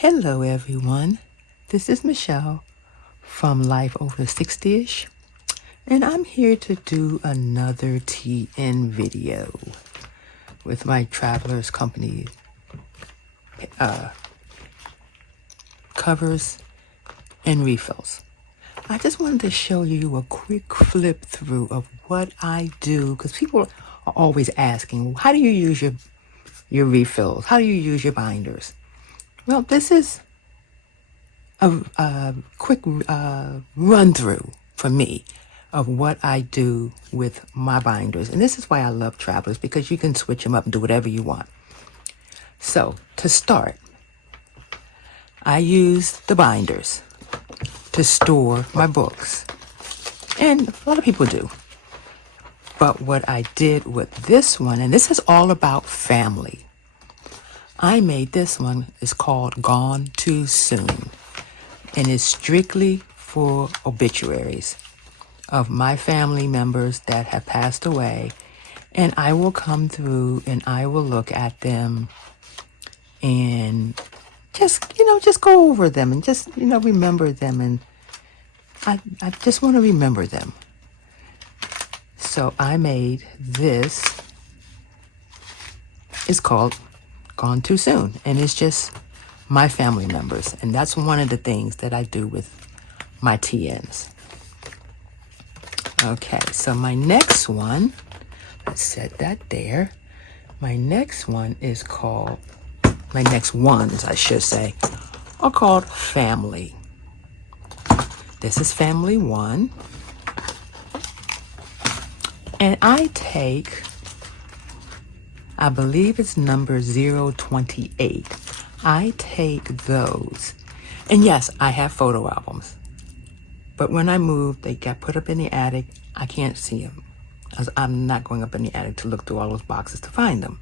Hello everyone, this is Michelle from Life Over 60ish, and I'm here to do another TN video with my Travelers Company covers and refills. I just wanted to show you a quick flip through of what I do, because people are always asking, well, how do you use your refills? How do you use your binders? Well, this is a quick run through for me of what I do with my binders. And this is why I love Travelers, because you can switch them up and do whatever you want. So to start, I use the binders to store my books. And a lot of people do. But what I did with this one, and this is all about family. I made this one, it's called Gone Too Soon. And it's strictly for obituaries of my family members that have passed away. And I will come through and I will look at them and just go over them and just, remember them. And I just want to remember them. So I made this. It's called Gone Too Soon. And it's just my family members. And that's one of the things that I do with my TNs. Okay, so my next one, let's set that there. My next one is called, my next ones, I should say, are called Family. This is Family 1. And I take, I believe it's number 028. I take those. And yes, I have photo albums. But when I moved, they got put up in the attic. I can't see them. I'm not going up in the attic to look through all those boxes to find them.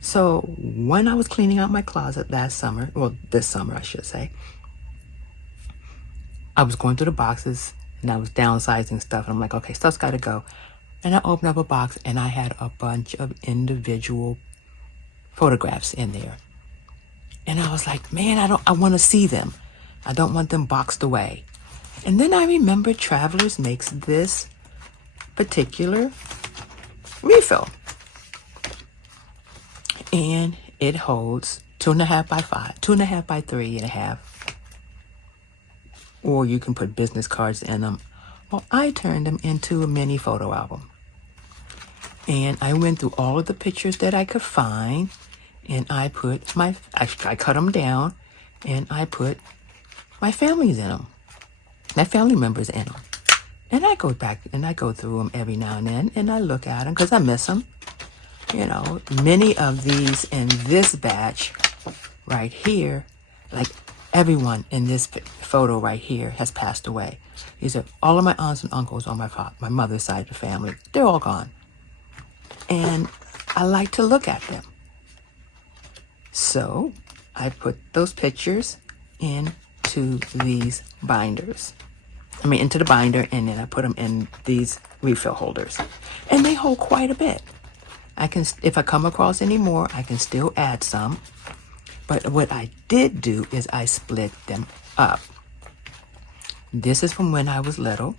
So when I was cleaning out my closet last summer, well, this summer, I should say, I was going through the boxes and I was downsizing stuff. And I'm like, okay, stuff's got to go. And I opened up a box and I had a bunch of individual photographs in there. And I was like, man, I want to see them. I don't want them boxed away. And then I remembered Travelers makes this particular refill. And it holds 2.5 by 5, 2.5 by 3.5. Or you can put business cards in them. Well, I turned them into a mini photo album. And I went through all of the pictures that I could find. And I put I cut them down. And I put my families in them. My family members in them. And I go back and I go through them every now and then. And I look at them because I miss them. Many of these in this batch right here, like everyone in this photo right here has passed away. These are all of my aunts and uncles on my mother's side of the family. They're all gone. And I like to look at them. So I put those pictures into these binders. Into the binder, and then I put them in these refill holders. And they hold quite a bit. If I come across any more, I can still add some. But what I did do is I split them up. This is from when I was little.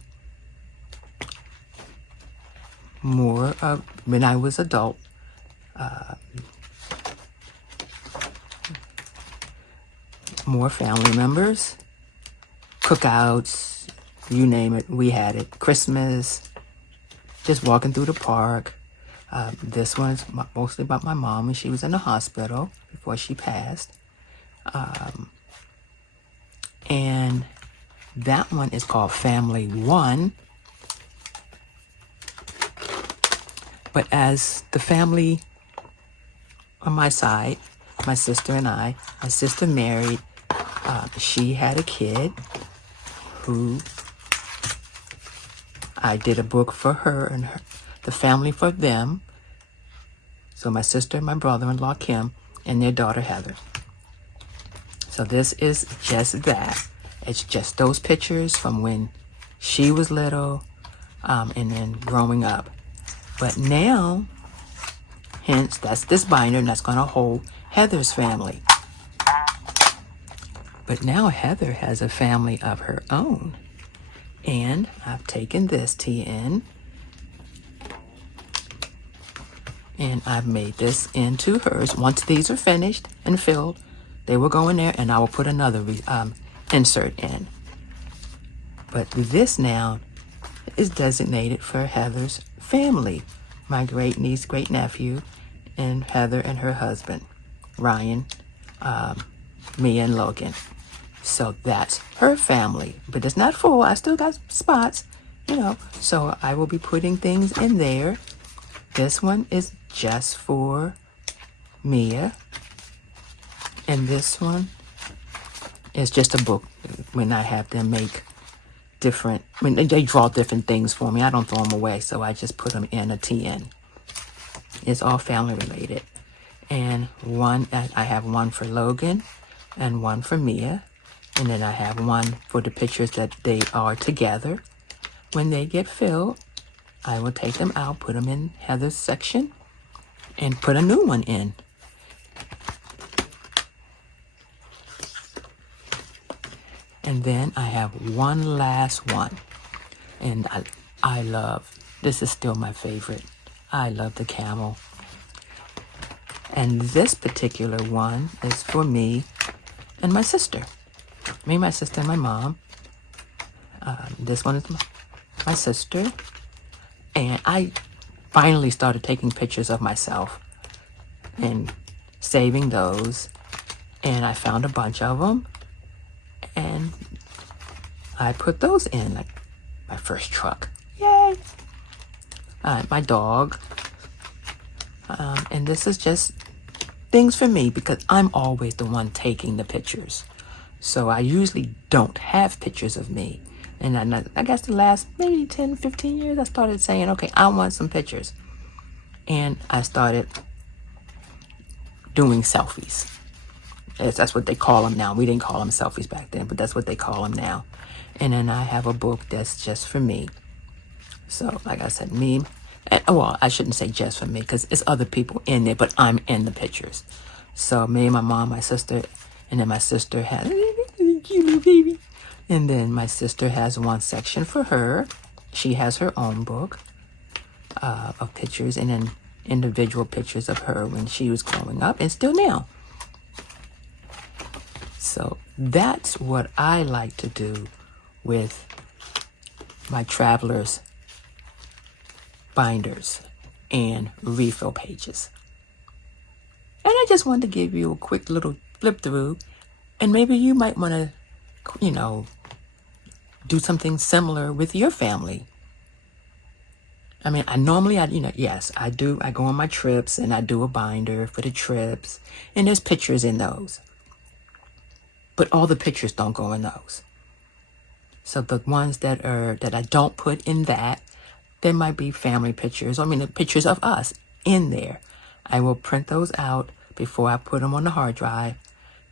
More of when I was adult. More family members. Cookouts. You name it, we had it. Christmas. Just walking through the park. This one's mostly about my mom when she was in the hospital before she passed. And that one is called Family 1. But as the family on my side, my sister and I, my sister married, she had a kid who I did a book for her and the family for them. So my sister and my brother-in-law, Kim, and their daughter, Heather. So this is just that. It's just those pictures from when she was little and then growing up. But now, hence, that's this binder, and that's going to hold Heather's family. But now Heather has a family of her own. And I've taken this TN and I've made this into hers. Once these are finished and filled, they will go in there and I will put another insert in. But this now is designated for Heather's family, my great niece, great nephew, and Heather and her husband, Ryan, Mia, and Logan. So that's her family, but it's not full. I still got spots, so I will be putting things in there. This one is just for Mia, and this one is just a book when I have them make different, when they draw different things for me. I don't throw them away, so I just put them in a TN. It's all family related. And I have one for Logan and one for Mia. And then I have one for the pictures that they are together. When they get filled, I will take them out, put them in Heather's section, and put a new one in. And then I have one last one. And I love, this is still my favorite. I love the camel. And this particular one is for me and my sister. Me, my sister, and my mom. This one is my sister. And I finally started taking pictures of myself and saving those. And I found a bunch of them. And I put those in, like my first truck. Yay! My dog. And this is just things for me because I'm always the one taking the pictures. So I usually don't have pictures of me. And I guess the last maybe 10, 15 years, I started saying, okay, I want some pictures. And I started doing selfies. That's what they call them now. We didn't call them selfies back then, but that's what they call them now. And then I have a book that's just for me. So like I said, me, well, I shouldn't say just for me because it's other people in there, but I'm in the pictures. So me, my mom, my sister, and then my sister has, cute little baby. And then my sister has one section for her. She has her own book of pictures and then individual pictures of her when she was growing up and still now. So that's what I like to do with my Travelers binders and refill pages. And I just wanted to give you a quick little flip through, and maybe you might want to, do something similar with your family. I mean, yes, I do. I go on my trips and I do a binder for the trips, and there's pictures in those. But all the pictures don't go in those. So the ones that I don't put in that, there might be family pictures. The pictures of us in there. I will print those out before I put them on the hard drive,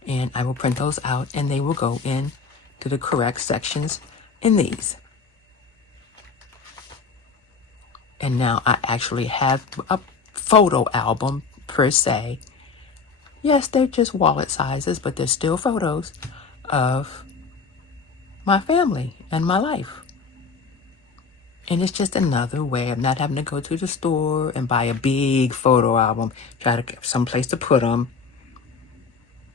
and I will print those out, and they will go in to the correct sections in these. And now I actually have a photo album per se. Yes, they're just wallet sizes, but they're still photos of my family and my life. And it's just another way of not having to go to the store and buy a big photo album, try to get someplace to put them,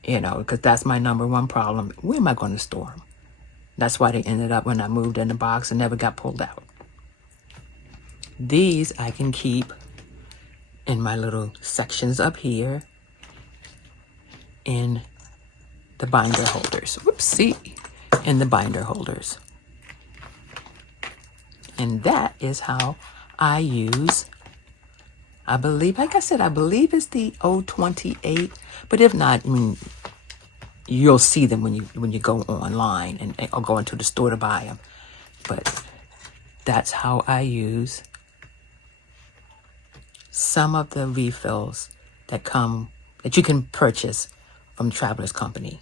because that's my number one problem. Where am I going to store them? That's why they ended up when I moved in the box and never got pulled out. These I can keep in my little sections up here in the binder holders. Whoopsie. In the binder holders. And that is how I use, I believe, like I said, I believe it's the 028. But if not, you'll see them when you go online or go into the store to buy them. But that's how I use some of the refills that you can purchase from Travelers Company.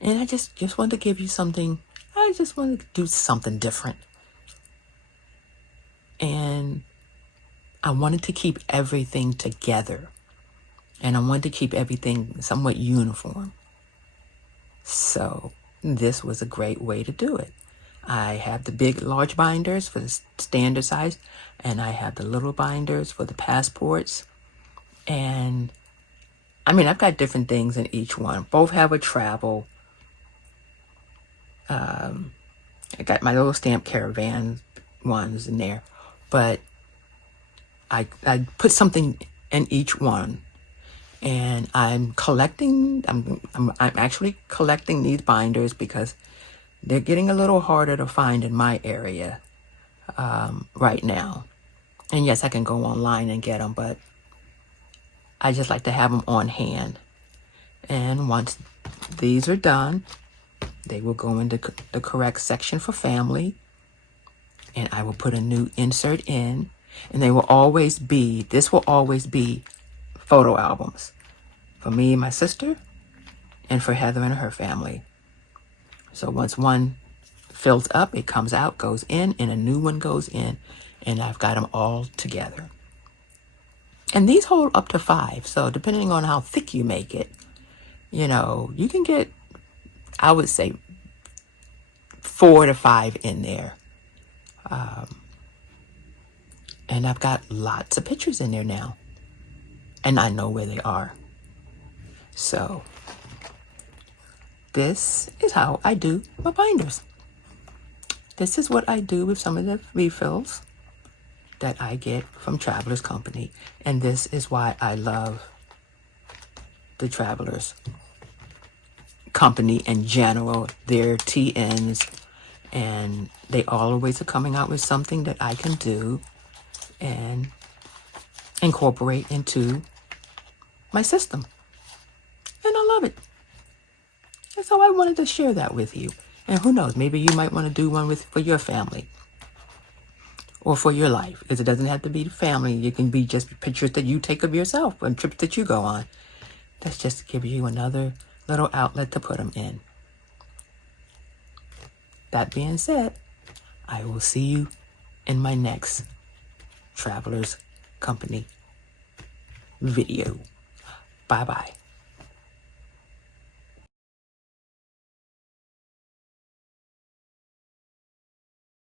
And I just wanted to give you something. I just wanted to do something different. And I wanted to keep everything together. And I wanted to keep everything somewhat uniform. So this was a great way to do it. I have the big, large binders for the standard size, and I have the little binders for the passports. And I mean, I've got different things in each one. Both have a travel. I got my little stamp caravan ones in there, but I put something in each one. And I'm actually collecting these binders because they're getting a little harder to find in my area right now. And yes, I can go online and get them, but I just like to have them on hand. And once these are done, they will go into the correct section for family. And I will put a new insert in. And this will always be photo albums for me and my sister, and for Heather and her family. So once one fills up, it comes out, goes in, and a new one goes in, and I've got them all together. And these hold up to 5, so depending on how thick you make it, you know, you can get, I would say, 4 to 5 in there. And I've got lots of pictures in there now, and I know where they are. So this is how I do my binders. This is what I do with some of the refills that I get from Travelers Company. And this is why I love the Travelers Company in general, their TNs, and they always are coming out with something that I can do and incorporate into my system. And I love it. And so I wanted to share that with you. And who knows, maybe you might want to do one for your family or for your life. Because it doesn't have to be the family. It can be just pictures that you take of yourself and trips that you go on. That's just to give you another little outlet to put them in. That being said, I will see you in my next Travelers Company video. Bye-bye.